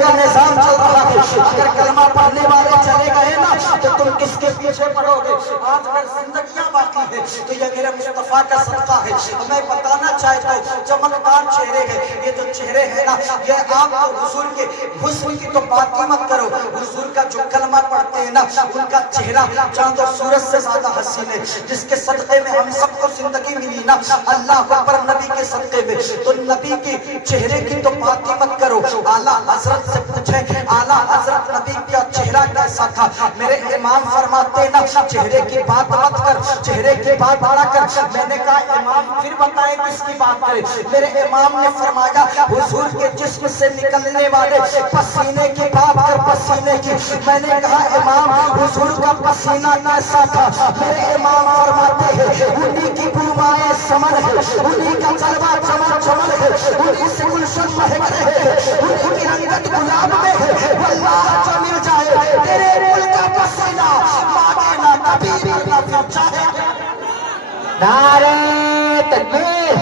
کا نظام چل رہا ہے، اگر کلمہ پڑھنے والے چلے گئے نا تو تم کس کے پیچھے پڑو گے؟ آج اگر زندگیاں باقی ہے تو یہ میرے مصطفیٰ کا صدقہ ہے۔ میں بتانا چاہتا ہوں چمکدار چہرے ہیں، یہ جو چہرے ہیں نا یہ آپ کو حضور کے حسن کی تو بات ہی مت کرو، حضور کا جو کلمہ پڑھتے ہیں نا ان کا چہرہ چاند و سورج سے زیادہ حسین ہے، جس کے صدقے میں ہم سب کو زندگی ملی نا، اللہ اکبر، نبی کے صدقے میں، تو نبی کی چہرے کی تو بات ہی مت کرو۔ اعلیٰ حضرت سے پوچھیں اعلیٰ حضرت نبی کا چہرہ کیسا تھا؟ میرے امام فرماتے نا چہرے کی بات مت کر، چہرے کی بات نہ کر۔ میں نے کہا امام پھر بتائے کس کی بات کرے؟ میرے امام نے فرمایا حضور کے جسم سے نکلنے والے پسینے کی بات کر، پسینے کی۔ میں نے کہا امام حضور کا پسینہ کیسا تھا؟ میرے امام فرماتے ہیں انہی کی بومائے سمر ہے، انہی کا جلوہ چمن چمن ہے، انہی سے گلشن مہک رہے ہیں، انہی کی رنگت گلاب میں ہے۔ واللہ جو مل جائے تیرے ملک کا پسینہ مانگے نہ کبھی نہ پھر چاہے۔ نعرہ تکبیر،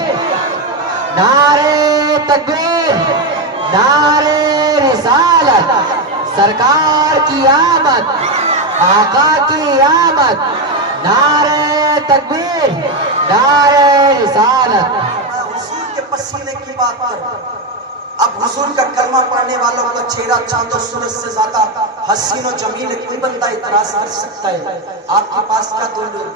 نعرہ تکبیر، نعرہ رسالت، سرکار کی آمد، آقا کی آمد، نعرہ تکبیر، نعرہ رسالت۔ میں حضور کے پسینے کی بات کر، اب حضور کا کلمہ پڑھنے والوں کا چہرہ چاند و سورج سے زیادہ حسین و جمیل ہے، کوئی بندہ اعتراض کر سکتا ہے؟ آپ کے پاس کیا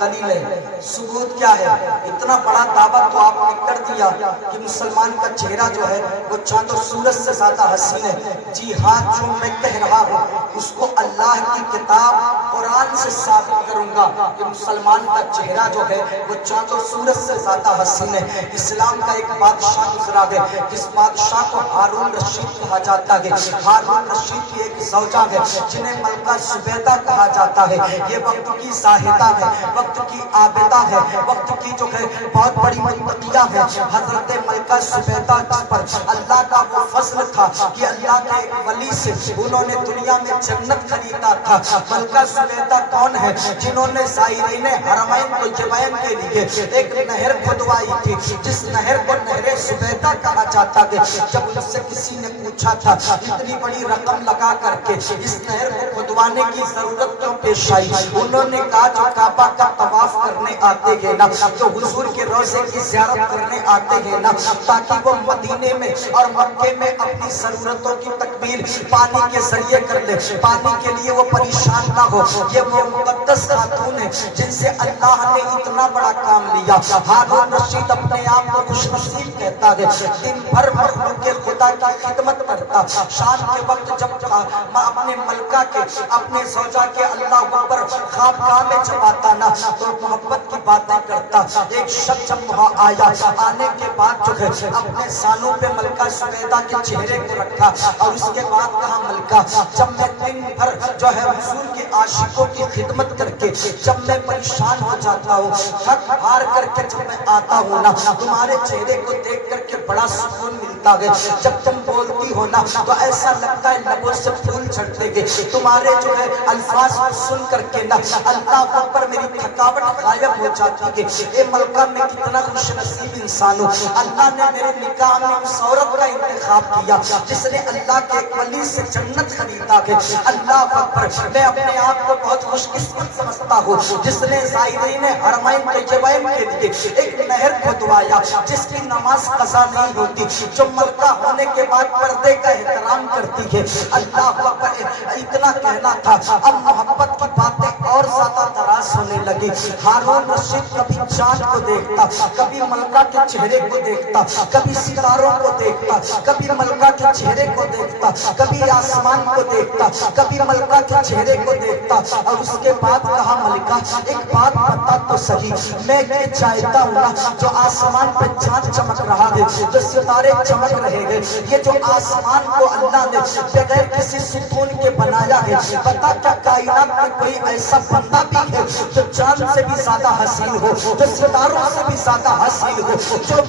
دلیل ہے؟ ثبوت کیا ہے؟ اتنا بڑا دعویٰ تو آپ نے کر دیا کہ مسلمان کا چہرہ جو ہے وہ چاند و سورج سے زیادہ حسین ہے۔ جی ہاں، جو میں کہہ رہا ہوں اس کو اللہ کی کتاب قرآن سے ثابت کروں گا کہ مسلمان کا چہرہ جو ہے وہ چاند و سورج سے زیادہ حسین ہے۔ اسلام کا ایک بادشاہ گزرا ہے جس بادشاہ کو ہارون رشید کہا جاتا ہے۔ ہارون رشید کی ایک زوجہ ہے جنہیں ملکہ زبیدہ کہا جاتا ہے۔ یہ وقت کی زاہدہ ہے، وقت کی عابدہ ہے، وقت کی جو ہے بہت بڑی متقیہ ہے۔ حضرت ملکہ زبیدہ جس پر اللہ کا وہ فضل تھا کہ اللہ کے ایک ولی سے انہوں نے دنیا میں جنت خریدا تھا۔ ملکہ زبیدہ کون ہے؟ جنہوں نے زائرین حرمین کو جبین کے لیے ایک نہر کھدوائی تھی جس نہر کو نہر زبیدہ کہا جاتا ہے۔ جب ان سے کسی نے پوچھا تھا اتنی بڑی رقم لگا کر کے اس نہر کو کھدوانے کی ضرورت کیوں پیش آئی؟ انہوں نے کہا جو کعبہ کا طواف کرنے آتے ہیں نا، جو حضور کے روضے کی زیارت کرنے آتے ہیں نا، تاکہ وہ مدینے میں اور مکے میں اپنی ضرورتوں کی تکمیل پانی کے ذریعے کر لے، پانی کے لیے وہ پریشان نہ ہو۔ یہ وہ مقدس خاتون ہے جن سے اللہ نے اتنا بڑا کام لیا۔ ہارون رشید اپنے آپ کو خوش نصیب کہتا ہے، دن بھر مخلوق خدا کی خدمت کرتا، شام کے وقت جب میں اپنے ملکہ کے اپنے زوجہ کے اللہ اکبر خوابگاہ میں جب آتا نا تو محبت کی باتیں کرتا۔ ایک شخص جب وہاں آیا، آنے کے بعد جو ہے اپنے سانوں پہ ملکہ زبیدہ کے چہرے کو رکھا اور اس کے بعد کہا ملکہ جب میں دن بھر جو ہے حضور کے عاشقوں کی خدمت کر کے جب میں پریشان ہو جاتا ہوں، تھک ہار کر کے جب میں آتا ہوں نا تمہارے چہرے کو دیکھ کر کے بڑا سکون ملتا ہے۔ جب تم بولتی ہو نا تو ایسا لگتا ہے لبوں سے پھول جھڑتے گئے، تمہارے جو ہے الفاظ کو سن کر کے نا اللہ اکبر میری تھکاوٹ غائب ہو جاتی ہے۔ اے ملکہ میں کتنا خوش نصیب انسان ہوں، اللہ نے میرے نکاح میں اس عورت کا انتخاب کیا جس نے اللہ کے ایک ولی سے جنت خریدا ہے۔ اللہ اکبر، میں اپنے آپ کو بہت خوش قسمت سمجھتا ہوں جس نے زائرین حرمین طیبین کے لیے ایک نہر کھدوایا جس کی نماز قضا نہیں ہوتی، جو ملکہ ہونے کے بعد پردے کا احترام کرتی ہے۔ اللہ اکبر، اتنا کہنا تھا، اب محبت کی باتیں اور زیادہ دراز ہونے لگی۔ ہارون رشید کبھی چاند کو دیکھتا، کبھی ملکہ کے چہرے کو دیکھتا، کبھی ستاروں کو دیکھتا، کبھی ملکہ کے چہرے کو دیکھتا، کبھی آسمان کو دیکھتا، کبھی ملکہ کے چہرے کو دیکھتا اور اس کے بعد کہا ملکہ ایک بات بتا تو صحیح، میں یہ چاہتا ہوں نا جو آسمان پہ چاند چمک رہا ہے، جو ستارے چمک رہے ہیں، یہ جو آسمان کو اللہ نے بغیر کسی ستون کے بنایا ہے، بتا کیا کائنات میں کوئی ایسا بندہ بھی ہے جو چاند سے بھی زیادہ حسین ہو، جو ستاروں سے بھی زیادہ حسین ہو،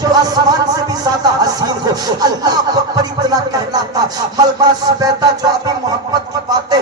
جو آسمان سے بھی زیادہ حسین ہو؟ اللہ اکبر، اتنا کہنا تھا۔ ملکہ زبیدہ جو اپنی محبت کی باتیں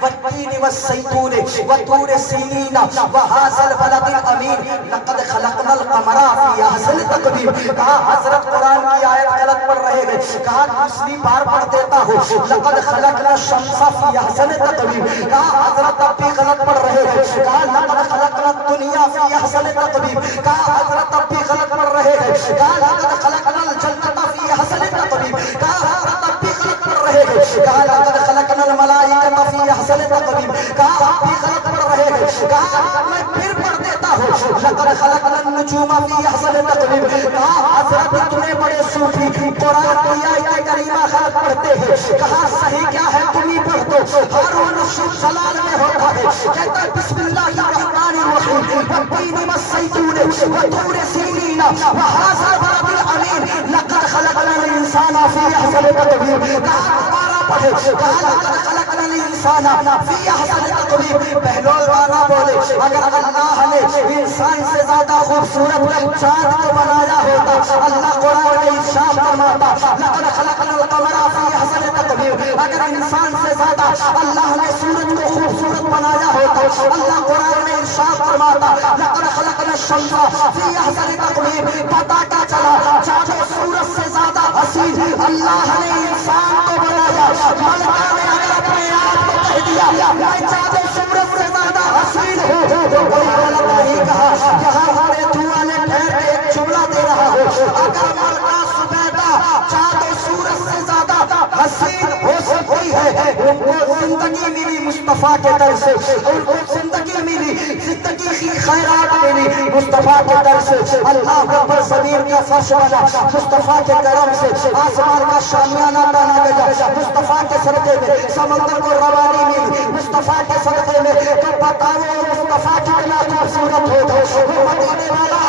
والتین والزیتون وطور سینین وہذا البلد الامین لقد خلقنا القمر فی احسن تقویم. کہا حضرت قرآن کی آیت غلط پڑھ رہے ہیں، کہا دوسری بار پڑھ دیتا ہوں لقد خلقنا الشمس فی احسن تقویم. کہا حضرت اب بھی غلط پڑھ رہے ہیں، کہا لقد خلقنا الدنیا فی احسن تقویم. کہا حضرت اب بھی غلط پڑھ رہے ہیں، کہا لقد خلقنا الجنت فی احسن تقویم. کہا حضرت اب بھی غلط پڑھ رہے ہیں، کہا لقد خلقنا الملائکۃ فی احسن تقویم. کہا اب بھی غلط پڑھ رہے ہیں، کہا میں پھر پڑھ دیتا ہوں لقد خلقنا النجوم فی احسن تقویم. کہا حضرت اتنے بڑے صوفی قرآن کی آیت کریمہ غلط پڑھتے ہیں، کہا صحیح کیا ہے تم ہی پڑھ دو. ہارون الرشید جلال میں ہوتا ہے، کہتا ہے بسم اللہ الرحمن الرحیم والتین والزیتون وطور سینین وہذا البلد الامین لقد خلقنا الانسان فی احسن تقویم. کہا دوبارہ پڑھے، کہا لقد خلقنا الانسان فی احسن تقویم. پہلوانا بولے اگر اللہ نے انسان سے زیادہ خوبصورت چاند کو بنایا ہوتا اللہ قرآن میں ارشاد فرماتا لقد خلقنا القمر فی احسن تقویم. اگر انسان سے زیادہ اللہ نے سورج کو خوبصورت بنایا ہوتا اللہ قرآن میں ارشاد فرماتا لقد خلقنا الشمس فی احسن تقویم. پتہ کیا چلا چاند و سورج سے زیادہ حسین اللہ نے انسان کو بنایا. ملکہ نے اگر اپنے آپ کو کہہ دیا میں چاند و سورج سے زیادہ حسین ہوں تو کوئی غلط نہیں کہا. یہاں ہمارے دعا نے ٹھہر کے ایک جملہ دے رہا ہو، اگر ملکہ زبیدہ چاند و سورج سے زیادہ حسین ہو سکتی ہے، ان کو زندگی ملی مصطفیٰ کے در سے، ان کو زندگی ملی، زندگی کی خیرات ملی مصطفیٰ کے در سے. اللہ اکبر. زمین کا فرش بنا مصطفیٰ کے کرم سے، آسمان کا شامیانہ بنا گیا مصطفیٰ کے صدقے میں، سمندر کو روانی ملی مصطفیٰ کے صدقے میں. تو بتاؤ مصطفیٰ کتنا خوبصورت ہوگا، وہ مدینے والا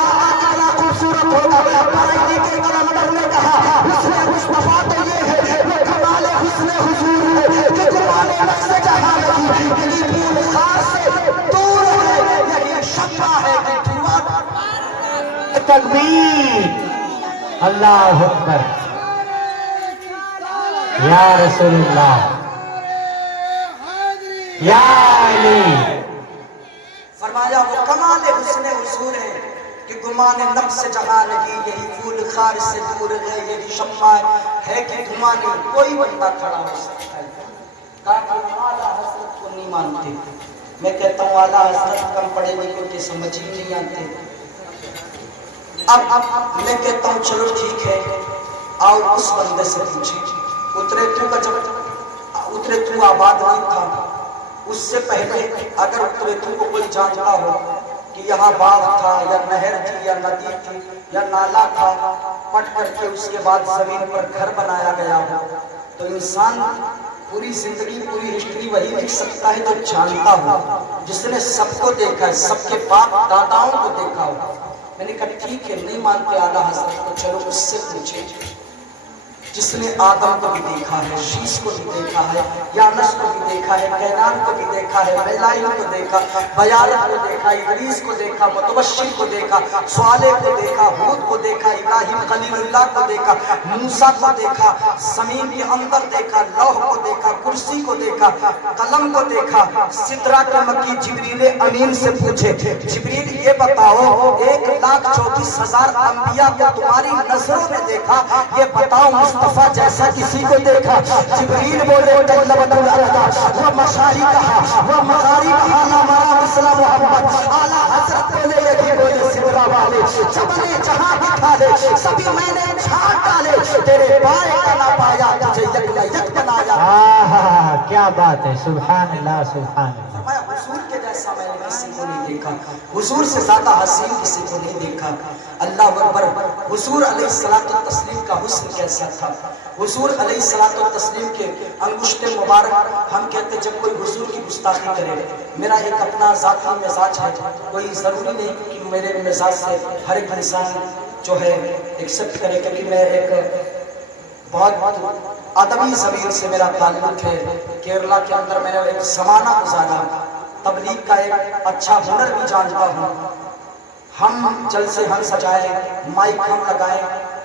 کتنا خوبصورت ہوگا. پڑھائی کے کلندر نے کہا حسن مصطفیٰ تو یہ ہے وہ کمال حسن حضور ہے کہ قرآن نفس جہاں نہیں یہی پھول خار سے دور ہے، یہی شفا ہے کہ دھواں. تکبیر، اللہ اکبر، یا رسول اللہ، یا علی. فرمایا وہ کمال حسن حضور ہے کہ گمان نفس جہاں نہیں یہی پھول خار سے دور ہے، یہی شمع ہے کہ دھواں نہیں. کوئی بندہ کھڑا ہو سکتا ہے. کہا کہ اعلیٰ حضرت کو نہیں مانتے. میں کہتا ہوں اعلیٰ حضرت کم پڑھے لکھے کے سمجھ ہی نہیں آتے. اب میں کہتا ہوں چلو ٹھیک ہے، آؤ اس بندے سے پوچھیں اترے تو کا جب اترے تو آباد نہیں تھا، اس سے پہلے اگر اترے تو کو کوئی جانتا ہو کہ یہاں باغ تھا یا نہر تھی یا ندی تھی یا نالا تھا، پٹ کر کے اس کے بعد زمین پر گھر بنایا گیا ہو، تو انسان پوری زندگی پوری ہسٹری وہی لکھ سکتا ہے جو جانتا ہو، جس نے سب کو دیکھا ہے، سب کے باپ داداؤں کو دیکھا ہو. میں نے کہا ٹھیک ہے نہیں مانتے اعلیٰ حضرت کو، چلو اس سے پوچھیں جس نے آدم کو بھی دیکھا ہے، شیش کو بھی دیکھا ہے، یانس کو بھی دیکھا ہے، کینان کو بھی دیکھا ہے، میلائیل کو دیکھا، بیالت کو دیکھا، ادریس کو دیکھا، متبشر کو دیکھا، صالح کو دیکھا، ہود کو دیکھا، ابراہیم خلیل اللہ کو دیکھا، موسیٰ کو دیکھا، زمین کے اندر دیکھا، لوح کو دیکھا، کرسی کو دیکھا، قلم کو دیکھا. سدرہ کے مکی جبریل امین سے پوچھے جبریل یہ بتاؤ 1,24,000 انبیاء کو تمہاری نظروں میں دیکھا، یہ بتاؤ مصطفیٰ جیسا کسی کو دیکھا؟ جبریل بولے کلمۃ الارض وہ مشاری کہا وہ مغاری کہا لا مرام اسلام محمد. اعلیٰ حضرت بولے لگے بولے سدرہ والے جب نے جہاں دکھا لے سبھی میں نے چھاٹ ڈالے، تیرے پائے کا نہ پایا تجھے یک نہ یک بنایا. کیا بات ہے، سبحان اللہ سبحان اللہ. فرمایا حضور کے جیسا میں نے کسی کو نہیں دیکھا، حضور سے زیادہ حسین کسی کو نہیں دیکھا. اللہ اکبر. حضور علیہ الصلوۃ والتسلیم کا حسن کیسا تھا؟ حضور علیہ الصلوۃ والتسلیم کے انگشت مبارک، ہم کہتے جب کوئی حضور کی گستاخی کرے، میرا ایک اپنا ذاتی مزاج ہے، کوئی ضروری نہیں کہ میرے مزاج سے ہر ایک انسان جو ہے ایکسپٹ کرے، کہ میں ایک بہت ادبی زمین سے میرا تعلق ہے. کیرلا کے اندر میں نے ایک زمانہ گزارا، تبلیغ کا ایک اچھا ہنر بھی جانتا ہوں. ہم جلسے ہم سجائیں، مائک ہم لگائیں،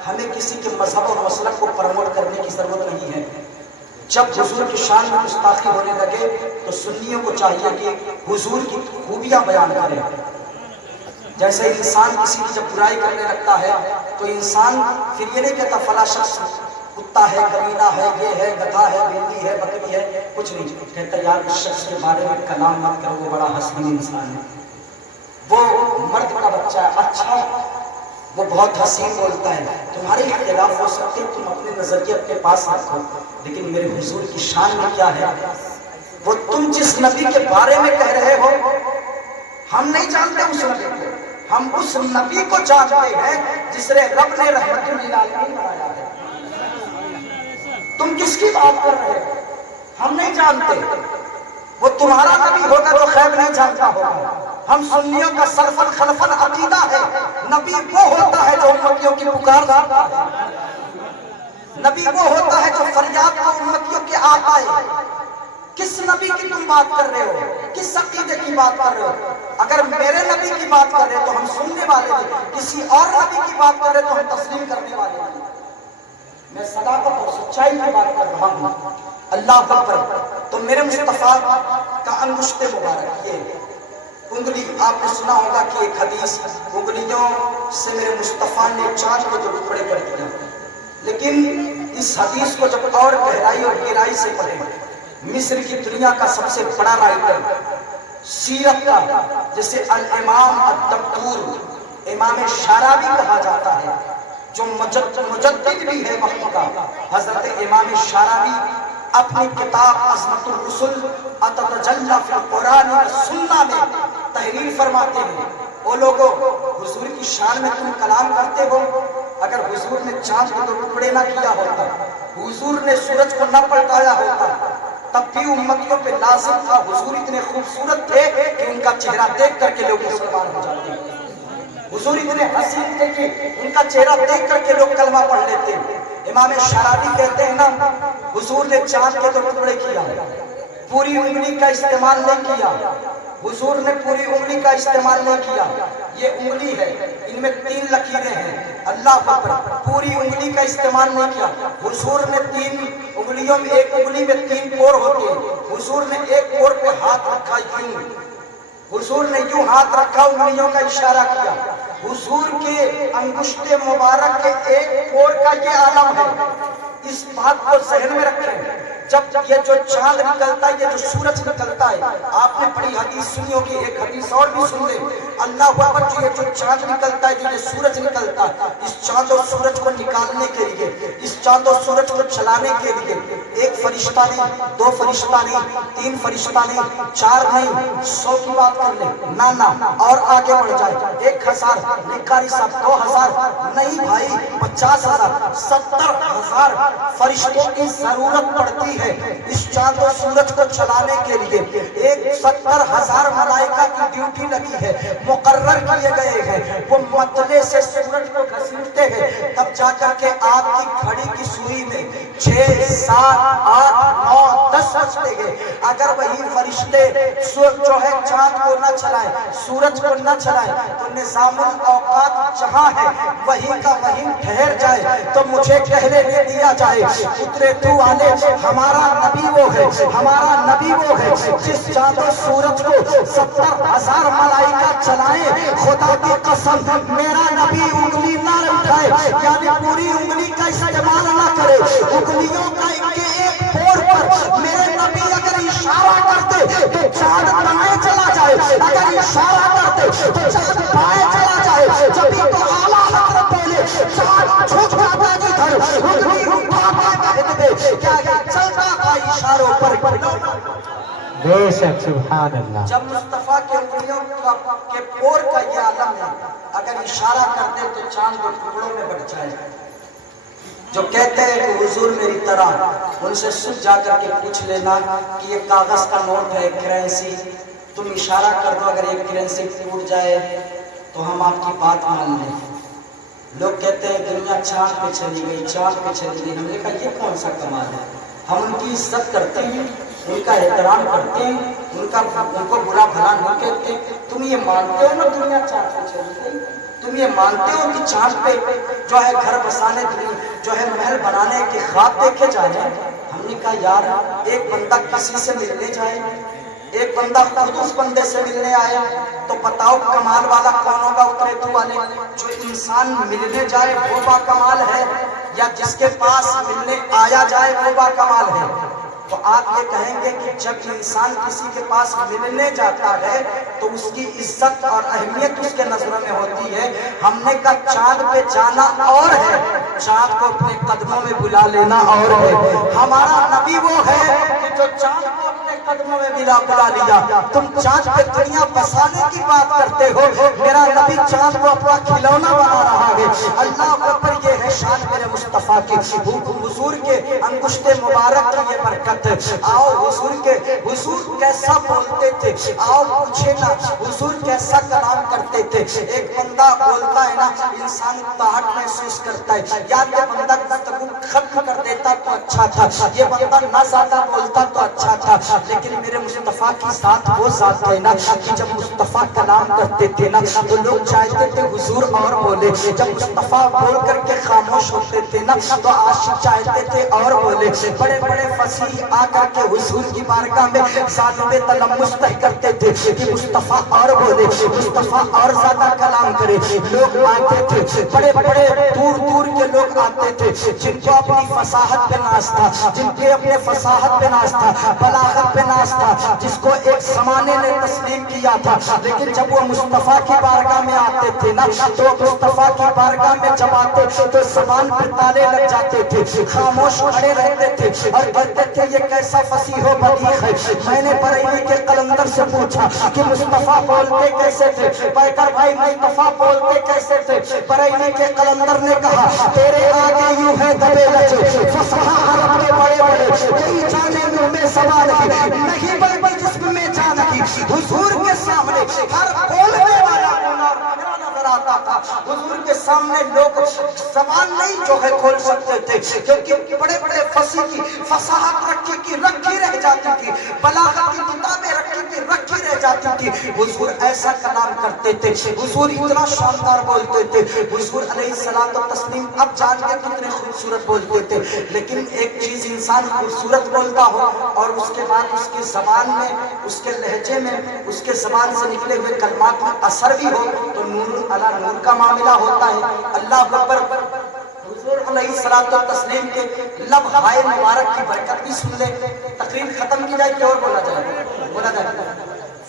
ہمیں کسی کے مذہب اور مسلک کو پروموٹ کرنے کی ضرورت نہیں ہے. جب حضور کی شان میں گستاخی ہونے لگے تو سنیوں کو چاہیے کہ حضور کی خوبیاں بیان کریں. جیسے انسان کسی کی جب برائی کرنے لگتا ہے تو انسان پھر یہ نہیں کہتا فلاں شخص کتا ہے، کمینہ ہے، یہ ہے، گدھا ہے، بلی ہے، بکری ہے، کچھ نہیں کہتا. یار اس شخص کے بارے میں کلام مت کرو، وہ بڑا حسین انسان ہے، وہ مرد کا بچہ ہے، اچھا وہ بہت حسین بولتا ہے. تمہارے اختلاف ہو سکتے ہیں، تم اپنے نظریے اپنے پاس رکھو، لیکن میرے حضور کی شان میں کیا ہے؟ وہ تم جس نبی کے بارے میں کہہ رہے ہو ہم نہیں جانتے اس نبی کو، ہم اس نبی کو جانتے ہیں جس نے رب نے رحمت للعالمین بنایا ہے. تم کس کی بات کر رہے ہو؟ ہم نہیں جانتے. وہ تمہارا نبی ہوگا تو خیر نہیں جانتا ہوگا. ہم سنیوں کا سلفن خلفن عقیدہ ہے نبی وہ ہوتا ہے جو امتیوں کی پکار سنتا ہے، نبی وہ ہوتا ہے جو فریاد کو امتیوں کے آتا ہے. کس نبی کی تم بات کر رہے ہو؟ کس عقیدے کی بات کر رہے ہو؟ اگر میرے نبی کی بات کر رہے ہو تو ہم سننے والے ہیں، کسی اور نبی کی بات کر رہے تو ہم تسلیم کرنے والے ہیں. میں صداقت اور سچائی کی بات کر رہا ہوں. اللہ اکبر. تو میرے مصطفیٰ کا انگشت مبارک یہ انگلی، آپ نے سنا ہوگا کہ ایک حدیث انگلیوں سے میرے مصطفیٰ نے چاند کو جو ٹکڑے کر دیا، لیکن اس حدیث کو جب اور گہرائی اور گہرائی سے پڑھیں، مصر کی دنیا کا سب سے بڑا رائٹر سیرت کا جسے الامام الدبور امام شارابی کہا جاتا ہے، جو مجدد بھی ہے وقت کا، حضرت امام شارابی اپنی کتاب عظمت الرسل اتتجلی فی القرآن والسنہ میں تحریر فرماتے ہیں. وہ لوگوں حضور کی شان میں تم کلام کرتے ہو، اگر حضور نے چاند کو ٹکڑے نہ کیا ہوتا، حضور نے سورج کو نہ پلٹایا ہوتا، تب بھی امتیوں پہ لازم تھا. حضور اتنے خوبصورت تھے کہ ان کا چہرہ دیکھ کر کے لوگ مسلمان ہو جاتے. حضور اتنے حسین تھے کہ ان کا چہرہ دیکھ کر کے لوگ کلمہ پڑھ لیتے. امام شارابی کہتے ہیں نا، حضور نے چاند کے تو ٹکڑے کیا، پوری انگلی کا استعمال نہیں کیا. حضور نے پوری انگلی کا استعمال نہیں کیا. یہ انگلی ہے، ان میں 3 لکیریں ہیں. اللہ اکبر. پوری انگلی کا استعمال نہیں کیا. حضور نے 3 انگلیوں میں، ایک انگلی میں 3 پور ہوتے ہیں. حضور نے ایک پور پہ ہاتھ رکھا یوں، حضور نے یوں ہاتھ رکھا، انگلیوں کا اشارہ کیا. حضور کے انگشت مبارک کے ایک پور کا یہ عالم ہے. اس بات کو ذہن میں رکھیں. جب یہ جو چاند نکلتا ہے، یہ جو سورج نکلتا ہے، آپ نے بڑی حدیث سنی ہوگی، ایک حدیث اور بھی سن لیں. اللہ اکبر. یہ جو چاند نکلتا ہے، یہ سورج نکلتا ہے، اس چاند اور سورج کو نکالنے کے لیے، اس چاند اور سورج کو چلانے کے لیے ایک فرشتہ نہیں، 2 فرشتہ نہیں، 3 فرشتہ نہیں، 4 نہیں، 100 کی بات کر لیں. نانا اور آگے بڑھ جائے 1000 نکاری صاحب 2000 نہیں بھائی، 50,000 70,000 فرشتوں کی ضرورت پڑتی ہے اس چاند و سورج کو چلانے کے لیے. ایک 70,000 ملائکہ کی ڈیوٹی لگی ہے، مقرر کیے گئے ہیں. وہ مطلع سے سورج کو گھسیٹتے ہیں، تب جا کر کے آپ کی گھڑی کی سوئی میں 6 7 8 9 10 بجتے ہیں. اگر وہی فرشتے جو ہے چاند کو نہ چلائے، سورج کو نہ چلائے، تو نظام الاوقات جہاں ہے وہی کا وہیں ٹھہر جائے. تو مجھے کہہ لینے دیا جائے، اترے تو والے ہمارا نبی وہ ہے، ہمارا نبی وہ ہے جس چاند و سورج کو 70,000 ملائکہ چلائیں. خدا کی قسم میرا نبی انگلی نہ اٹھائے، یعنی پوری انگلی کا استعمال نہ کرے. انگلیوں کا ایک پور پر میرے نبی اگر اشارہ کرتے تو چاند دائیں چلا جائے، اگر اشارہ کرتے تو چاند بائیں چلا جائے. جبھی تو اعلیٰ حضرت بولے چاند جھک جاتا جدھر، انگلی اٹھا کے کہہ دے کیا یہ چلتا تھا اشاروں پر. بے شک. سبحان اللہ. جب مصطفیٰ کے انگلیوں کے پور کا یہ عالم ہے، اگر اشارہ کرتے تو چاند کو ٹکڑوں میں بٹ جائے. جو کہتے ہیں کہ حضور میری طرح، ان سے سچ جا کر کے پوچھ لینا کہ یہ کاغذ کا نوٹ ہے، کرنسی، تم اشارہ کر دو اگر ایک کرنسی ٹوٹ جائے تو ہم آپ کی بات مان لیں. لوگ کہتے ہیں دنیا چاند پہ چلی گئی، چاند پہ چلی گئی. ہم نے کہا یہ کون سا کمال ہے؟ ہم ان کی عزت کرتے ہیں، ان کا احترام کرتے ہیں، ان کو برا بھلا نہیں کہتے. تم یہ مانتے ہو نا دنیا چاند پہ چلی گئی؟ تم یہ مانتے ہو کہ چاند پہ جو ہے گھر بسانے، جو ہے محل بنانے کے خواب دیکھے جائیں؟ ہم نے کہا یار ایک بندہ کسی سے ملنے جائے، ایک بندہ خود اس بندے سے ملنے آیا، تو بتاؤ کمال والا کون ہوگا اترے تو والے؟ جو انسان ملنے جائے وہ با کمال ہے یا جس کے پاس ملنے آیا جائے وہ با کمال ہے؟ تو آپ یہ کہیں گے کہ جب انسان کسی کے پاس ملنے جاتا ہے تو اس کی عزت اور اہمیت اس کے نظروں میں ہوتی ہے۔ ہم نے کہا چاند پہ جانا اور ہے، چاند کو اپنے قدموں میں بلا لینا اور ہے۔ ہمارا نبی وہ ہے کہ جو چاند کو اپنے قدموں میں بلا لیا۔ تم چاند پہ دنیا بسانے کی بات کرتے ہو، میرا نبی چاند کو اپنا کھلونا بنا رہا ہے۔ اللہ اکبر، یہ ہے شان میرے مصطفیٰ کی، حضور کے انگشت مبارک کی یہ برکت۔ آؤ حضور کیسا بولتے تھے، آؤ پوچھے نا حضور کیسا کلام کرتے تھے۔ ایک بندہ بولتا ہے نا انسان تاہٹ محسوس کرتا ہے، یا یہ بندہ گفتگو ختم کر دیتا تو اچھا تھا، یہ بندہ نہ زیادہ بولتا تو اچھا تھا۔ لیکن میرے مصطفیٰ کی ذات وہ ذات ہے نا کہ جب مصطفیٰ کلام کرتے تھے نا تو لوگ چاہتے تھے حضور اور بولے، جب مصطفیٰ بول کر کے خاموش ہوتے تھے نا تو عاشق چاہتے تھے اور بولے۔ بڑے بڑے فصیح آ کر کے حضور کی بارگاہ میں ذالب تلمس طے کرتے تھے کہ مصطفیٰ اور بولے، مصطفیٰ اور زیادہ کلام کرے۔ لوگ آتے تھے، بڑے بڑے دور دور کے لوگ آتے تھے جن کو اپنی فصاحت پہ ناز تھا، جن کے اپنے فصاحت پہ ناز تھا، بلاغت پہ ناز تھا، جس کو ایک زمانے نے تسلیم کیا تھا۔ لیکن جب وہ مصطفیٰ کی بارگاہ میں آتے تھے نا تو مصطفیٰ کی بارگاہ میں جب آتے تو زبان پہ تالے لگ جاتے تھے، خاموش کھڑے رہتے تھے اور کہتے تھے یہ کیسا فصیح و بلیغ ہے۔ میں نے بریلی کے قلندر سے پوچھا کہ مصطفیٰ بولتے کیسے تھے؟ پیکر بھائی مصطفیٰ بولتے کیسے تھے؟ بریلی کے قلندر نے کہا تیرے آگے یوں ہے دبے لچے، فصحا عرب کے بڑے بڑے، کوئی جانے منہ میں سوال نہیں بلکہ جسم میں جان کی۔ حضور کے سامنے ہر بولنے والا نظر آتا تھا، حضور کے سامنے لوگ زبان نہیں جو ہے کھول سکتے تھے کیونکہ بڑے بڑے فصیح کی فصاحت رکھی رہ جاتی تھی، بلاغت کی کتابیں رکھی رہ جاتی تھی۔ حضور ایسا کلام کرتے تھے، حضور اتنا شاندار بولتے تھے، حضور علیہ الصلوۃ والتسلیم اب جان کے کتنے خوبصورت بولتے تھے۔ لیکن ایک چیز انسان خوبصورت بولتا ہو اور اس کے بعد اس کی زبان میں، اس کے لہجے میں، اس کے زبان سے نکلے ہوئے کلمات میں اثر بھی ہو تو نور علی نور کا معاملہ ہوتا ہے۔ اللہ اکبر، حضور علیہ الصلوۃ والتسلیم کے لبھائے مبارک کی برکت بھی سن لے۔ تقریر ختم کی جائے کہ اور بولا جائے؟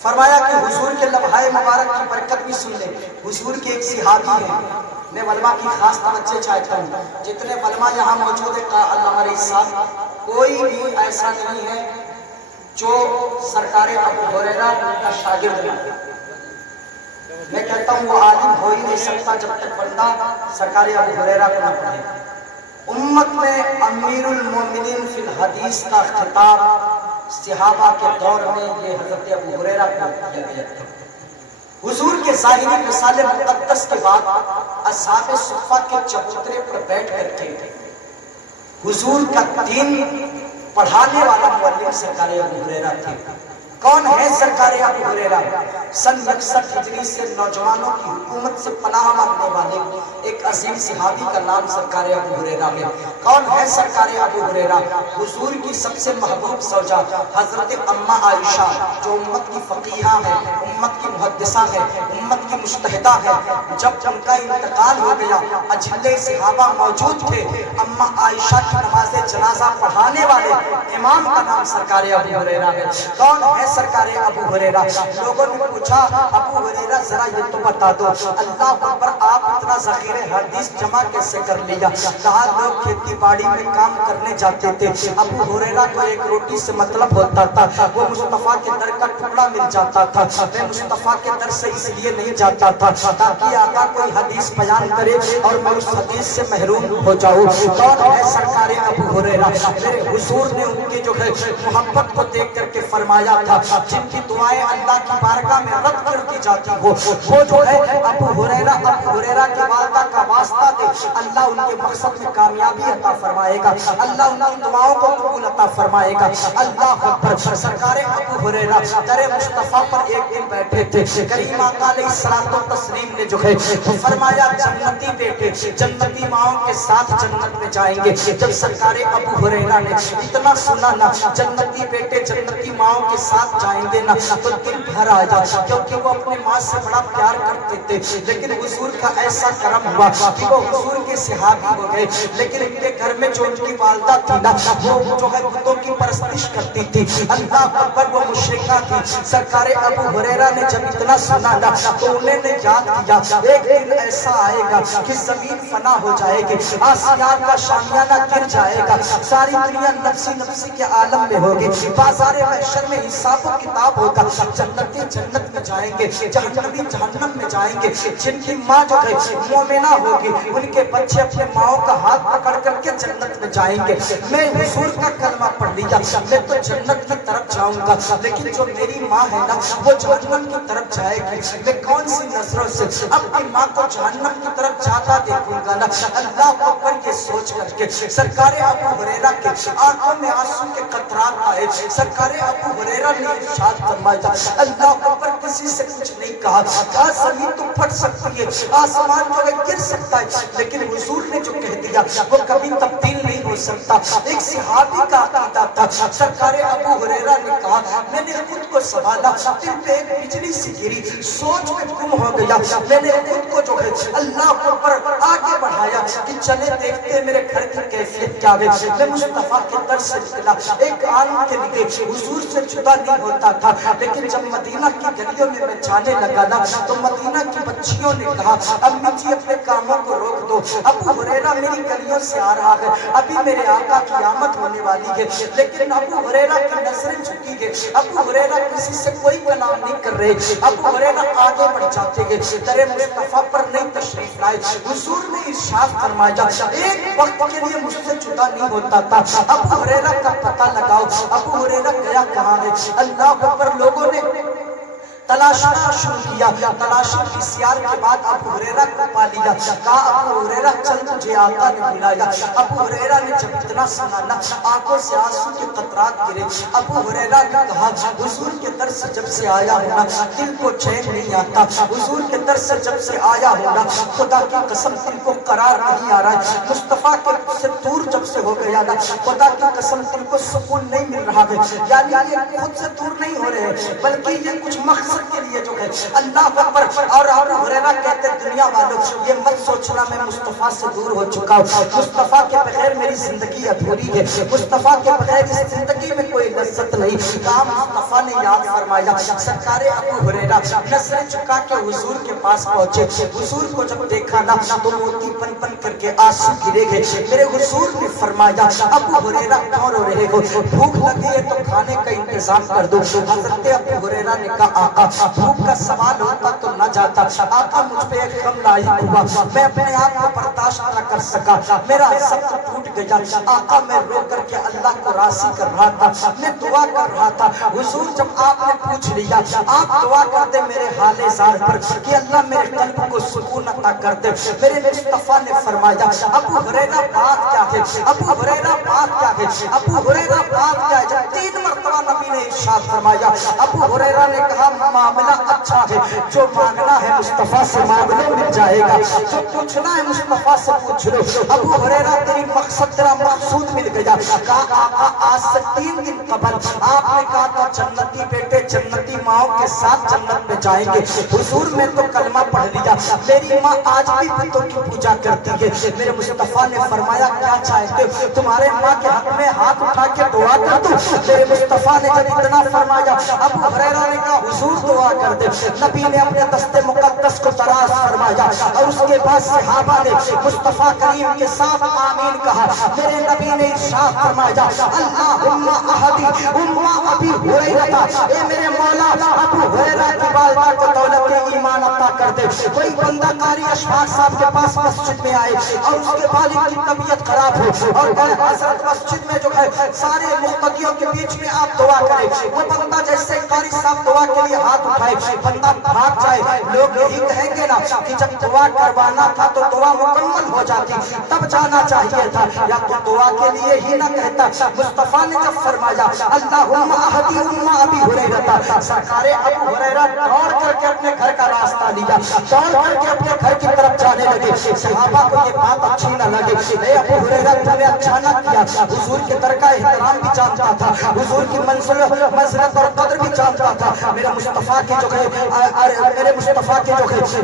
فرمایا کہ حضور کے لبھائے مبارک کی برکت بھی سن لے۔ حضور کے ایک صحابی ہیں، میں علماء کی خاص توجہ چاہتا ہوں، جتنے علماء یہاں موجود ہیں اللہ علیہ السلام، کوئی بھی ایسا نہیں ہے جو سرکار ابو ہریرہ کا شاگرد نہ ہو۔ میں کہتا ہوں وہ عالم ہو ہی نہیں سکتا جب تک بندہ سرکار ابو ہریرہ کو نہ پڑھے۔ امت میں امیر المومنین فی الحدیث کا خطاب صحابہ کے دور میں یہ حضرت ابو ہریرہ کو دیا گیا تھا۔ حضور کے ظاہری مثال مقدس کے بعد اصحاب صفہ کے چبوترے پر بیٹھ کر کے حضور کا دین پڑھانے والا معلم سرکار ابو ہریرہ تھے۔ کون ہے سرکار ابو ہریرہ؟ سن 61 ہجری سے نوجوانوں کی حکومت سے پناہ مانگنے والے ایک عظیم صحابی کا نام سرکار ابو ہریرہ ہے۔ کون ہے سرکار ابو ہریرہ؟ حضور کی سب سے محبوب زوجہ حضرت اماں عائشہ، جو امت کی فقیہہ ہے، امت کی محدثہ ہے، امت کی مجتہدہ ہے۔ جب ان کا انتقال ہو گیا، اجلے صحابہ موجود تھے، اماں عائشہ کی نماز جنازہ پڑھانے والے امام کا نام سرکار ابو ہریرہ ہے۔ کون ہے سرکار ابو ہریرہ؟ لوگوں نے پوچھا ابو ہریرہ ذرا یہ تو بتا دو، اللہ اکبر آپ اتنا ذخیرہ حدیث جمع کیسے کر لیا؟ کہا لوگ کھیتی باڑی میں کام کرنے جاتے تھے، ابو ہریرہ کو ایک روٹی سے مطلب ہوتا تھا، وہ مصطفیٰ کے در کا ٹکڑا مل جاتا تھا۔ میں مصطفیٰ کے در سے اس لیے نہیں جاتا تھا تاکہ آقا کوئی حدیث بیان کرے اور میں اس حدیث سے محروم ہو جاؤں۔ کون ہے سرکار ابو ہریرہ؟ میرے حضور نے ان کی جو ہے محبت کو دیکھ کر کے فرمایا تھا جن کی دعائیں اللہ کی بارگاہ میں رد کر دی جاتی ہو، وہ جو ہے ابو ہریرہ کے کی والدہ کا واسطہ دے، اللہ ان کے مقصد میں کامیابی عطا فرمائے گا، اللہ ان کی دعاؤں کو قبول عطا فرمائے گا۔ اللہ اکبر۔ سرکار ابو ہریرہ در مصطفیٰ پر ایک دن بیٹھے تھے، کریم آقا علیہ الصلوۃ والتسلیم نے جو ہے فرمایا جنتی بیٹے جنتی ماؤں کے ساتھ جنت میں جائیں گے۔ جب سرکار ابو ہریرہ نے اتنا سنا نا جنتی بیٹے جنتی ماؤں کے ساتھ جائیں گے نا تو دل بھر آیا، کیونکہ وہ اپنے ماں سے بڑا پیار کرتے تھے، لیکن حضور کا ایسا کرم ہوا کہ وہ حضور کے صحابی ہو گئے، لیکن ان کے گھر میں جو ان کی والدہ تھی نا وہ جو ہے بتوں کی پرستش کرتی تھی، اللہ اکبر، وہ مشرکہ تھی۔ سرکار ابو ہریرہ نے جب اتنا سنا نا تو انہیں نے یاد کیا ایک دن ایسا آئے گا کہ زمین فنا ہو جائے گی، آسمان کا شامیانہ گر جائے گا، ساری دنیا نفسی نفسی کے عالم میں ہوگی، بازار محشر میں حساب و کتاب ہوگا، جنتی جنت میں جائیں گے، جہنمی جہنم میں جائیں گے، جن کی ماں جو ہے مومنہ ہوگی ان کے بچے اپنے ماؤں کا ہاتھ پکڑ کر کے جنت میں جائیں گے۔ میں حضور کا کلمہ پڑھ لیا، میں تو جنت کی طرف جاؤں گا، لیکن جو میری ماں ہے نا وہ جہنم کی طرف جائے گی، میں کون سی نظروں سے اپنی ماں کو جہنم کی طرف جاتا دیکھوں گا نا۔ اللہ اکبر، یہ سوچ کر کے سرکار ابو ہریرہ کے آنکھوں میں آنسو کے قطرات آئے۔ سرکار ابو ہریرہ نے ارشاد فرمایا، اللہ اکبر، کسی سے کچھ نہیں کہا، زمین تو پھٹ سکتی ہے، آسمان جو ہے گر سکتا ہے، لیکن حضور نے جو کہہ دیا وہ کبھی تبدیل نہیں ہو سکتا۔ ایک صحابی کا عقیدہ تھا، سرکار ابو ہریرہ نے کہا میں نے خود کو سنبھالا، دل پہ ایک بجلی سی گری، سوچ میں گم ہو گیا، میں نے خود کو جو ہے اللہ پر آگے بڑھایا کہ چلے دیکھتے ہیں میرے گھر کی کیفیت کیا ہے۔ میں مصطفیٰ کے در سے نکلا، ایک عالم کے لیے حضور سے جدا نہیں ہوتا تھا، لیکن جب مدینہ کی گلیوں میں میں جانے لگا نا تو مدینہ کی بچیوں نے کہا امی جی اپنے کاموں کو روک دو، ابو ہریرہ میری گلیوں سے آ رہا ہے، ابھی میرے آقا کی آمد ہونے والی ہے، لیکن ابو ہریرہ کی نظریں جھکی ہے، ابو ہریرہ کسی سے کوئی کلام نہیں کر رہے، ابو ہریرہ آگے بڑھ جاتے ہیں، در مصطفیٰ پر نہیں تشریف لائے۔ حضور نے ارشاد فرمایا ایک وقت کے لیے مجھ سے جدا نہیں ہوتا تھا، ابو ہریرہ کا پتہ لگاؤ، ابو ہریرہ گیا کہاں ہے؟ اللہ اکبر، لوگوں نے تلاشنا شروع کیا، تلاشی PCR کے بعد ابو ہریرہ کو پا لیا، کہا ابو ہریرہ چل تجھے آقا نے بلایا۔ ابو ہریرہ نے جب اتنا سنا نا آنکھوں سے آنسو کے قطرات گرے، ابو ہریرہ نے کہا حضور کے در سے جب سے آیا ہونا دل کو چین نہیں آتا، حضور کے در سے جب سے آیا ہونا خدا کی قسم دل کو قرار نہیں آ رہا ہے، مصطفیٰ کے سے دور جب سے ہو گیا نا خدا کی قسم دل کو سکون نہیں مل رہا ہے، یعنی یہ خود سے دور نہیں ہو رہے ہیں بلکہ یہ کچھ مقصد کے لیے جو ہے اللہ اکبر۔ اور ابو ہریرہ کہتے دنیا والوں یہ مت سوچنا میں مصطفیٰ سے دور ہو چکا ہوں، مصطفیٰ کے بغیر میری زندگی ادھوری ہے، مصطفیٰ کے بغیر اس زندگی میں کوئی لذت نہیں۔ کہا مصطفیٰ نے یاد فرمایا، سرکار ابو ہریرہ نظریں جھکا کے حضور کے پاس پہنچے، حضور کو جب دیکھا نا تو موتی پن پن کر کے آنسو گرے گئے۔ میرے حضور نے فرمایا ابو ہریرہ کیوں رو رہے ہو؟ بھوک لگی ہے تو کھانے کا انتظام کر دو۔ حضرت ابو ہریرہ نے کہا آقا بھوک کا سوال ہوتا تو نہ جاتا، آقا مجھ پہ ایک غم لاحق ہوا، میں اپنے آپ کو برداشت نہ کر سکا، میرا ضبط ٹوٹ گیا، آقا میں رو کر کے اللہ کو راضی کر رہا تھا، میں دعا کر رہا تھا۔ حضور جب آپ نے پوچھ لیا آپ دعا کر دے میرے حال زار پر کہ اللہ میرے قلب کو سکون عطا کر دے، میرے مصطفیٰ نے فرمایا ابو ہریرہ بات کیا ہے؟ ابو ہریرہ بات کیا ہے؟ ابو ہریرہ بات کیا ہے؟ جب 3 مرتبہ نبی نے ارشاد فرمایا ابو ہریرہ نے کہا معاملہ اچھا ہے، جو مانگنا ہے مصطفیٰ سے مانگ لو مل جائے گا، جو پوچھنا ہے مصطفیٰ سے پوچھ لو۔ ابو ہریرہ تیری مقصد تیرا مقصود مل گیا۔ کہا آقا آج سے 3 دن قبل آپ نے کہا تھا جنتی بیٹے جنتی ماؤں کے ساتھ جنت میں جائیں گے، حضور میں تو کلمہ پڑھ لیا، میری ماں آج بھی بتوں کی پوجا کرتی ہے۔ میرے مصطفیٰ نے فرمایا کیا چاہتے ہو؟ تمہارے ماں کے حق میں ہاتھ اٹھا کے دعا کر دو۔ میرے مصطفیٰ نے جب اتنا فرمایا ابو ہریرہ نے کہا حضور دعا کر دے۔ نبی نے اپنے دست مقدس کو دراز فرمایا اور اس کے بعد صحابہ نے مصطفیٰ کریم کے ساتھ آمین کہا۔ میرے نبی نے ارشاد فرمایا اللہم اہدی ام ابی ہریرہ، اے میرے مولا ابو ہریرہ کی والدہ کو دولت ایمان عطا کر دے۔ کوئی بندہ قاری اشفاق صاحب کے پاس مسجد میں آئے اور اس کے والد کی طبیعت خراب ہو اور کہے حضرت مسجد میں جو ہے سارے مقتدیوں کے بیچ میں آپ دعا کریں، وہ بندہ جیسے قاری صاحب دعا کے لیے ہاتھ اٹھائے بندہ بھاگ جائے، لوگ یہی کہیں گے نا کہ جب دعا کروانا تھا تو دعا مکمل ہو جاتی، تب جانا چاہیے تھا، یا تو دعا کے لیے ہی نہ کہتا۔ مصطفیٰ نے جب فرمایا اللہم اہدی امہ ابی ہریرہ، سرکار ابو ہریرہ دوڑ کر کے اپنے گھر کا راستہ لیا، دوڑ کر کے اپنے گھر کی طرف جانے لگے۔ صحابہ کو یہ بات اچھی نہ لگی، اے ابو ہریرہ تم نے اچھا نہ کیا، حضور کے در کا احترام بھی جانتا تھا، حضور کی منزلت اور قدر بھی جانتا تھا، میرے مصطفیٰ کی جو ہے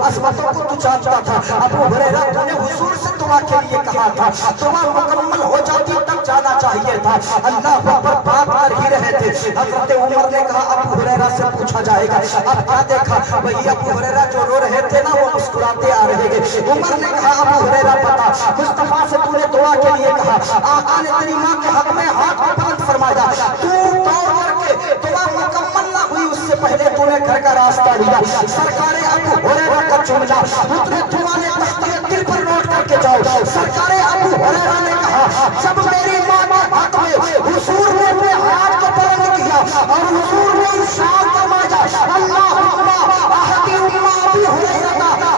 عظمتوں کو تو جانتا تھا۔ ابو ہریرہ تو نے حضور سے دعا کے لیے کہا تھا، دعا مکمل ہو جاتی تب جانا چاہیے تھا۔ اللہ اکبر بات کر ہی رہے تھے، حضرت عمر نے کہا ابو ہریرہ سے پوچھا جائے گا، اب کیا دیکھا؟ وہی ابو ہریرہ جو رو رہے تھے نا وہ مسکراتے آ رہے گے۔ عمر نے کہا ابو ہریرہ بتا، مصطفیٰ سے تو نے دعا کے لیے کہا، آقا نے تیری ماں کے حق میں ہاتھ کو بلند فرمایا، تو دوڑ کر کے دعا مکمل نہ ہوئی اس سے پہلے تو نے گھر کا راستہ لیا۔ سرکار ابو ہریرہ کا جملہ اتنے دعا نے تختے دل پر نوٹ کر کے جاؤ۔ سرکار ابو ہریرہ نے کہا جب میری ماں کے حق میں حضور نے اپنے ہاتھ کو بلند کیا اور حضور نے ارشاد فرمایا اللہم اہدی امہ ابی ہریرہ،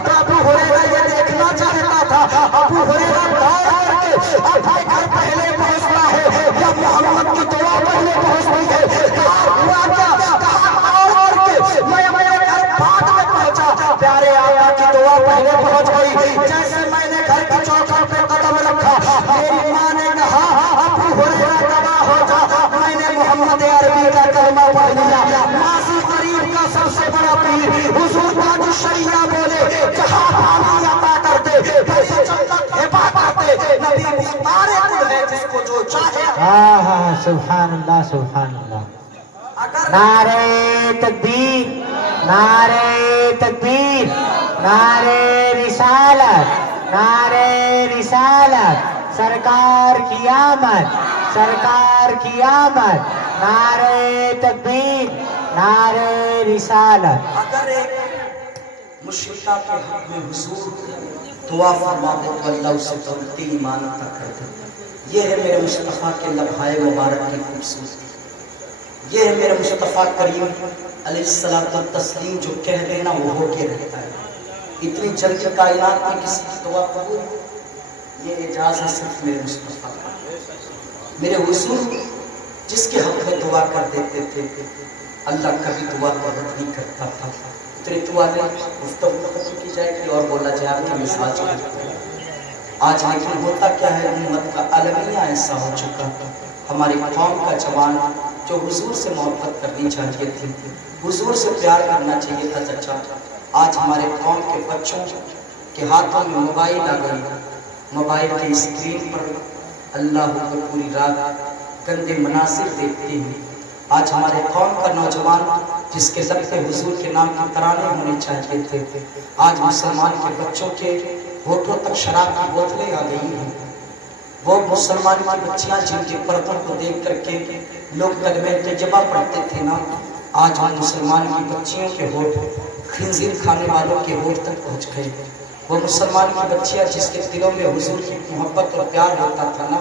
تو ابو ہریرہ یہ دیکھنا چاہتا تھا ابو ہریرہ دوڑ کر کے اپنے گھر پہلے پہنچنا ہے یا محمد کی دعا پہلے پہنچنی ہے؟ ہوا کیا؟ کہا دوڑ کے میں اپنے گھر بعد میں پہنچا، پیارے آقا کی دعا پہلے پہنچ گئی۔ جیسے میں نے گھر کی چوکھٹ پہ قدم رکھا، میری ماں نے کہا ابو ہریرہ گواہ ہو جا، میں نے محمد عربی کا کلمہ پڑھ لیا۔ ماضی قریب کا سب سے بڑا پیر حضور تاج الشریعہ بولے جہاں پانی عطا کرتے بڑی جنت ہبا کرتے، نبی مختار کل ہے جس کو جو چاہے۔ ہاں سبحان اللہ سبحان اللہ۔ نعرہ تکبیر، نعرہ تکبیر، نعرہ رسالت، نعرہ رسالت، سرکار کی آمد، سرکار کی آمد، نعرہ تکبیر، نعرہ رسالت۔ اگر ایک مشرکہ کے حق میں حضور دعا فرماتے تو اللہ اسے توڑتی ایمان عطا کرتے۔ یہ ہے میرے مصطفیٰ کے لمحۂ مبارک کی خوبصورتی، یہ ہے میرے مصطفیٰ کریم علیہ السلام تسلیم جو کہہ دینا وہ ہو کے رہتا ہے۔ اتنی جلدی کائنات میں کسی کی دعا قبول، یہ اعجاز ہے صرف میرے مصطفیٰ کا۔ میرے حضور جس کے حق میں دعا کر دیتے تھے اللہ کبھی دعا رد نہیں کرتا تھا۔ اتنے دعا نے گفتگو ختم کی جائے گی اور بولا جائے آپ کی مثال چاہتے ہیں۔ آج لیکن ہوتا کیا ہے، امت کا المیہ ایسا ہو چکا، ہماری قوم کا جوان جو حضور سے محبت کرنی چاہیے تھی، حضور سے پیار کرنا چاہیے تھا چچا، آج ہمارے قوم کے بچوں کے ہاتھوں میں موبائل آ گئی، موبائل کی اسکرین پر اللہ کو پوری رات گندے مناظر دیکھتے ہیں۔ آج ہمارے قوم کا نوجوان جس کے لب پہ حضور کے نام کے ترانے ہونے چاہیے تھے، آج مسلمان کے بچوں کے ہونٹوں تک شراب کی بوتلیں آ گئی ہیں۔ وہ مسلمان کی بچیاں جن کے پردوں کو دیکھ کر کے لوگ کلمہ طیبہ پڑھتے تھے نا، آج ہم مسلمان کی بچیوں کے ہونٹ خنزیر کھانے والوں کے ہونٹ تک پہنچ گئے۔ وہ مسلمان کی بچیاں جس کے دلوں میں حضور کی محبت اور پیار ہوتا تھا نا،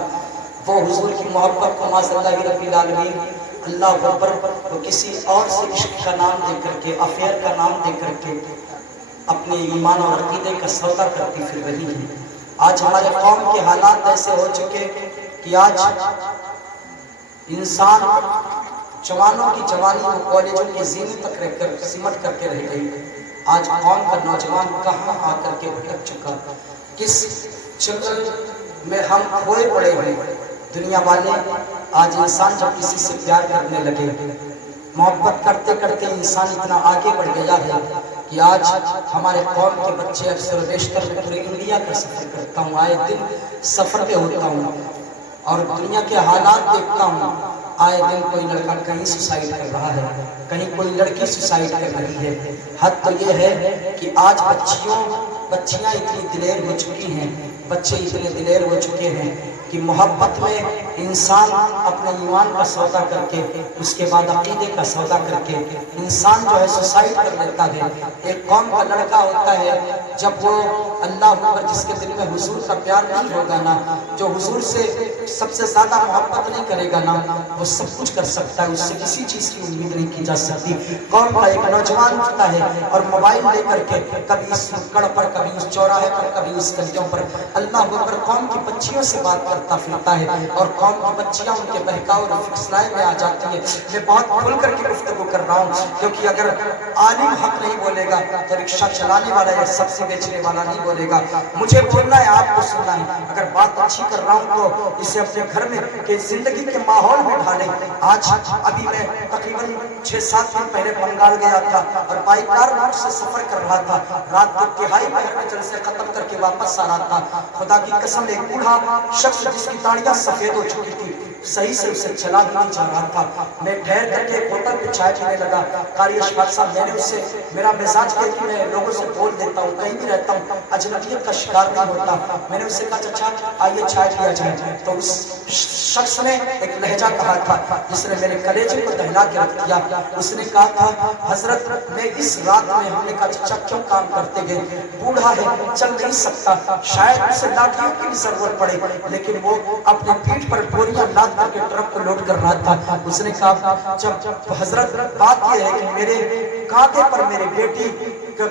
وہ حضور کی محبت کو معاذ اللہ رب العالمین اللہ اکبر وہ کسی اور سے عشق کا نام دے کر کے، افیئر کا نام دے کر کے اپنے ایمان اور عقیدے کا سودا کرتی پھر رہی ہے۔ آج ہمارے قوم کے حالات ایسے ہو چکے کہ آج انسان جوانوں کی جوانی کو کالجوں کے زینے تک رہ کر سمٹ کر کے رہ گئی۔ آج قوم کا نوجوان کہاں آ کر کے بھٹک چکا، کس چکر میں ہم کھوئے پڑے ہوئے۔ دنیا والے آج انسان جب کسی سے پیار کرنے لگے، محبت کرتے کرتے انسان اتنا آگے بڑھ گیا ہے کہ آج ہمارے قوم کے بچے اکثر و بیشتر میں پورے انڈیا کا سفر کرتا ہوں، آئے دن سفر پہ ہوتا ہوں اور دنیا کے حالات دیکھتا ہوں، آئے دن کوئی لڑکا کہیں سوسائڈ کر رہا ہے، کہیں کوئی لڑکی سوسائڈ کر رہی ہے۔ حد تو یہ ہے کہ آج بچیاں اتنی دلیر ہو چکی ہیں، بچے اتنے دلیر ہو چکے ہیں کہ محبت میں انسان اپنے ایمان کا سودا کر کے، اس کے بعد عقیدے کا سودا کر کے انسان جو ہے سوسائڈ کر لیتا ہے۔ ایک قوم کا لڑکا ہوتا ہے جب وہ اللہ اکبر، جس کے دل میں حضور کا پیار نہیں ہوگا نا، جو حضور سے سب سے زیادہ محبت نہیں کرے گا نا، وہ سب کچھ کر سکتا ہے، اس سے کسی چیز کی امید نہیں کی جا سکتی۔ قوم کا ایک نوجوان ہوتا ہے اور موبائل لے کر کے کبھی اس نکڑ پر، کبھی اس چوراہے پر، کبھی اس گلیوں پر اللہ اکبر قوم کی بچیوں سے بات کرتا پھرتا ہے، اور قوم کی بچیاں ان کے بہکاؤ اور فکسلائے میں آ جاتی ہیں۔ میں بہت کھل کر کے گفتگو کر رہا ہوں، کیونکہ اگر عالم حق نہیں بولے گا تو رکشہ چلانے والا یا سبزی بیچنے والا نہیں بولے گا۔ مجھے بولنا ہے، آپ کو سننا ہے۔ اگر بات اچھی کر رہا ہوں تو اسے اپنے گھر میں کہ زندگی کے ماحول میں ڈھالیں۔ آج ابھی میں تقریباً 6-7 دن پہلے بنگال گیا تھا اور بائی کار روڈ سے سفر کر رہا تھا، رات کے تہائی پہر میں جلسے ختم کر کے واپس آ رہا تھا۔ خدا کی قسم ایک بوڑھا شخص جس کی داڑیاں سفید ہو چکی تھی، صحیح سے اسے چلا ہی نہیں جا رہا تھا۔ میں ٹھہر کر کے ہوٹل پہ چائے پینے لگا۔ قاری اشفاق صاحب، میں نے اس سے، میرا مزاج ہے کہ میں لوگوں سے بول دیتا ہوں، کہیں بھی رہتا ہوں، اجنبیت کا شکار نہیں ہوتا۔ میں نے اس سے کہا چچا آئیے چائے پیا جائے، تو اس شخص نے ایک لہجہ کہا تھا جس نے میرے کلیجے کو دہلا کے رکھ دیا۔ اس نے کہا تھا حضرت میں اس رات میں، ہم نے کہا چچا کیوں کام کرتے گئے، بوڑھا ہے چل نہیں سکتا، شاید اسے لاٹھیوں کی بھی ضرورت پڑے، لیکن وہ اپنے پیٹھ پر بوریاں لاد کر کے ٹرک کو لوڈ کر رہا تھا۔ اس نے کہا جب حضرت بات یہ ہے کہ میرے کانٹے پر میرے بیٹی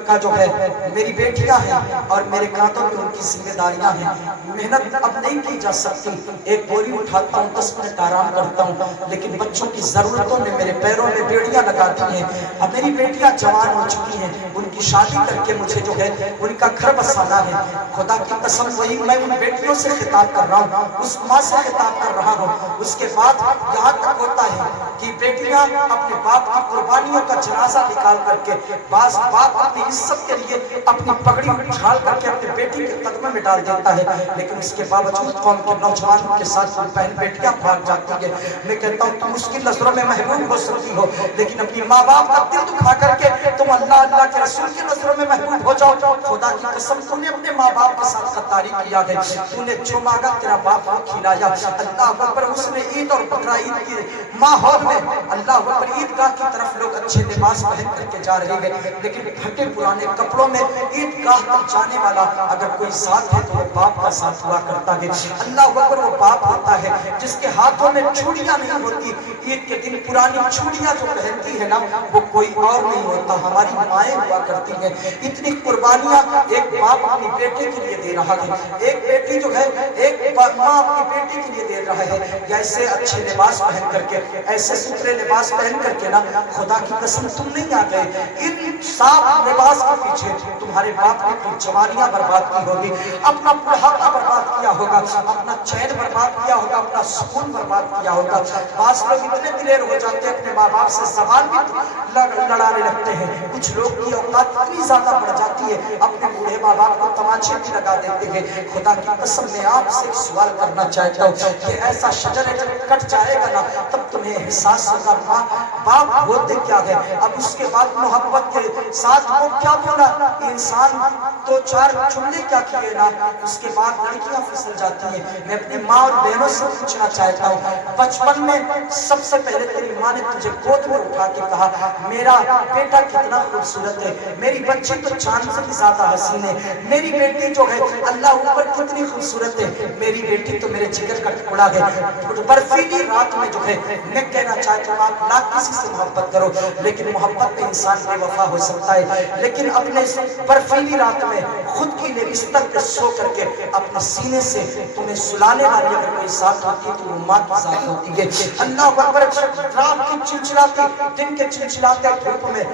کا جو ہے، میری بیٹیاں ہیں اور میرے کانٹوں پر ان کی ذمہ داریاں ہیں، محنت اب نہیں کی جا سکتی، ایک بوری اٹھاتا ہوں 10 منٹ آرام کرتا ہوں، لیکن بچوں کی ضرورتوں نے میرے پیروں میں بیڑیاں لگا دی ہیں۔ اب میری بیٹیاں جوان ہو چکی ہیں، ان کی شادی کر کے مجھے جو ہے ان کا گھر بسانا ہے۔ خدا کی قسم وہی میں ان بیٹیوں سے خطاب کر رہا ہوں، اس ماں سے خطاب کر رہا ہوں۔ اس کے بعد یہاں تک ہوتا ہے کہ بیٹیاں اپنے باپ کی قربانیوں کا جنازہ نکال کر کے، بعض باپ اپنی عزت کے لیے اپنی پگڑی اٹھال کر کے اپنے بیٹی کے قدمے میں ڈال دیتا ہے، لیکن اس کے باوجود قوم کے نوجوانوں کے ساتھ بہن بیٹیاں بھاگ جاتی ہیں۔ میں کہتا ہوں تم اس کی نظروں میں محبوب ہو سکتی ہو، لیکن اپنی ماں باپ کا دل دکھا کر کے تم اللہ کے رسول کی نظروں میں محبوب ہو جاؤ۔ خدا کی قسم تم نے اپنے ماں باپ کے ساتھ غداری کیا ہے، تو نے جو مانگا تیرا باپ کو کھلایا۔ اللہ اکبر، اس نے عید اور بقرہ عید کے ماحول میں اللہ اکبر عیدگاہ کی طرف لوگ اچھے لباس پہن کر کے جا رہے ہیں، لیکن پھٹے پرانے کپڑوں میں عیدگاہ تک جانے والا اگر کوئی ساتھ ہے تو وہ باپ کا ساتھ ہوا کرتا ہے۔ اللہ اکبر، وہ باپ ہوتا ہے جس کے ہاتھوں میں چوڑیاں نہیں ہوتی، عید کے دن پرانی چوڑیاں جو پہنتی ہے نا وہ کوئی اور نہیں ہوتا، ہماری مائیں ہوا کرتی ہیں۔ اتنی قربانیاں ایک باپ اپنی بیٹے کے لیے دے رہا ہے، ایک بیٹی جو ہے ایک ماں اپنی بیٹی کے لیے دے رہا ہے، ایسے اچھے لباس پہن کر کے، ایسے ستھرے لباس پہن کر کے نا، خدا کی قسم تم نہیں آ گئے، ان صاف لباس کے پیچھے تمہارے باپ نے اپنی جوانیاں برباد کی ہوگی، اپنا بڑھاپا برباد کیا ہوگا، اپنا چین برباد کیا ہوگا، اپنا سکون برباد کیا ہوگا۔ بعض لوگ اتنے دلیر ہو جاتے ہیں اپنے ماں باپ سے زبان بھی لڑانے لگتے ہیں، کچھ لوگ کی اوقات اتنی زیادہ بڑھ جاتی ہے اپنے بوڑھے ماں باپ کو تماچے بھی لگا دیتے ہیں۔ خدا کی قسم میں آپ سے ایک سوال کرنا چاہتا ہوں کہ ایسا شجر ہے جب کٹ جائے گا نا تب تمہیں احساس ہوگا ماں باپ ہوتے کیا ہے۔ اب اس کے بعد محبت کے ساتھ وہ کیا بولا، انسان دو چار جملے کیا کیے نا، اس کے بعد لڑکیاں پھسل جاتی ہیں۔ میں اپنی ماں اور بہنوں سے پوچھنا چاہتا ہوں، بچپن میں سب سے پہلے تیری ماں نے تجھے گود میں اٹھا کے کہا میرا بیٹا کتنا خوبصورت ہے، میری بچی تو چاند سے بھی زیادہ حسین ہے، میری بیٹی جو ہے اللہ اوپر کتنی خوبصورت ہے، میری بیٹی تو میرے جگر کا ٹکڑا ہے۔ برفیلی رات میں جو ہے میں کہنا چاہتا ہوں آپ نہ کسی سے محبت کرو، لیکن محبت میں انسان بے وفا ہو سکتا ہے، لیکن اپنے برفیلی رات میں خود کی بستر پہ سو کر کے اپنے سینے سے تمہیں سلانے والی اگر کوئی ساتھ ہوتی ہے تو وہ ماں کی ذات ہوتی ہے۔ اللہ اکبر، رات کی چلچلاتی، دن کے چلچلاتے دھوپ میں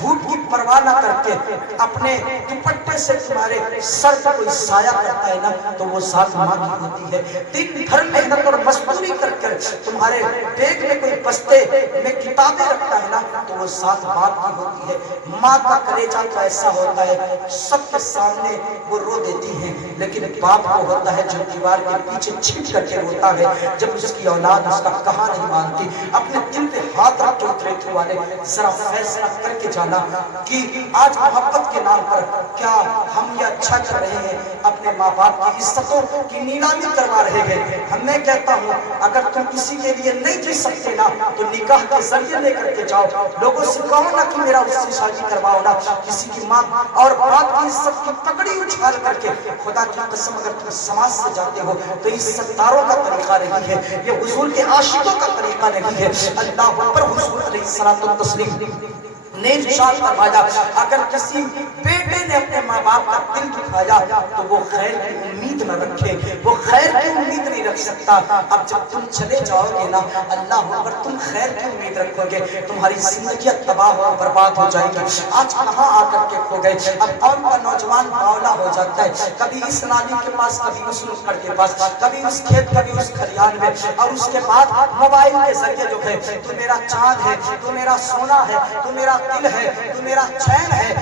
دھوپ کی پرواہ نہ کر کے اپنے دوپٹے سے تمہارے سر پر کوئی سایہ کرتا ہے نا تو وہ ذات ماں کی ہوتی ہے۔ دن بھر محنت اور مزدوری کر کر تمہارے بیگ میں کوئی بستے میں کتابیں رکھتا ہے نا تو وہ ذات باپ کی ہوتی ہے۔ ماں کا کلیجہ تو ایسا ہوتا ہے سب کے سامنے وہ رو دیتی ہے، لیکن باپ کو ہوتا ہے جو دیوار کے پیچھے چھپ کر کے روتا ہے جب اس کی اولاد اس کا کہا نہیں مانتی. اپنے دل پہ ہاتھ رکھ کے اترے تھے والے ذرا فیصلہ کر کے جانا کہ آج محبت کے نام پر کیا ہم یہ اچھا کر رہے ہیں, اپنے ماں باپ کی عزتوں کی نیلامی کروا رہے ہیں. میں کہتا ہوں اگر تم کسی کے لیے نہیں جی سکتے نا تو نکاح کے ذریعے لے کر کے جاؤ. لوگوں سے کہو نا کہ میرا اس سے شادی کرواؤ نا. کسی کی ماں اور باپ کی عزت کی پگڑی اچھال کر کے خدا کی قسم اگر تم سماج سے جاتے ہو تو اس ستاروں کا طریقہ نہیں ہے, یہ حضور کے عاشقوں کا طریقہ نہیں ہے. اللہ اکبر. حضور علیہ الصلوۃ والتسلیم نے ارشاد فرمایا اگر کسی بیٹے نے اپنے ماں باپ کا دل دکھایا تو وہ خیر کی امید نہ رکھے, وہ خیر کی امید نہیں رکھ سکتا. اب جب تم چلے جاؤ گے نا اللہ پر تم خیر کی امید رکھو گے, تمہاری زندگیاں تباہ و برباد ہو جائیں گی. آج کہاں آ کر کے کھو گئے. اب قوم کا نوجوان باولا ہو جاتا ہے, کبھی اس نالی کے پاس, کبھی اس نکڑ کے پاس, کبھی اس کھیت, کبھی اس کھلیان میں, اور اس کے بعد موبائل کے ذریعے جو ہے تو میرا چاند ہے, تو میرا سونا ہے, تو میرا دل ہے, تو میرا چین ہے,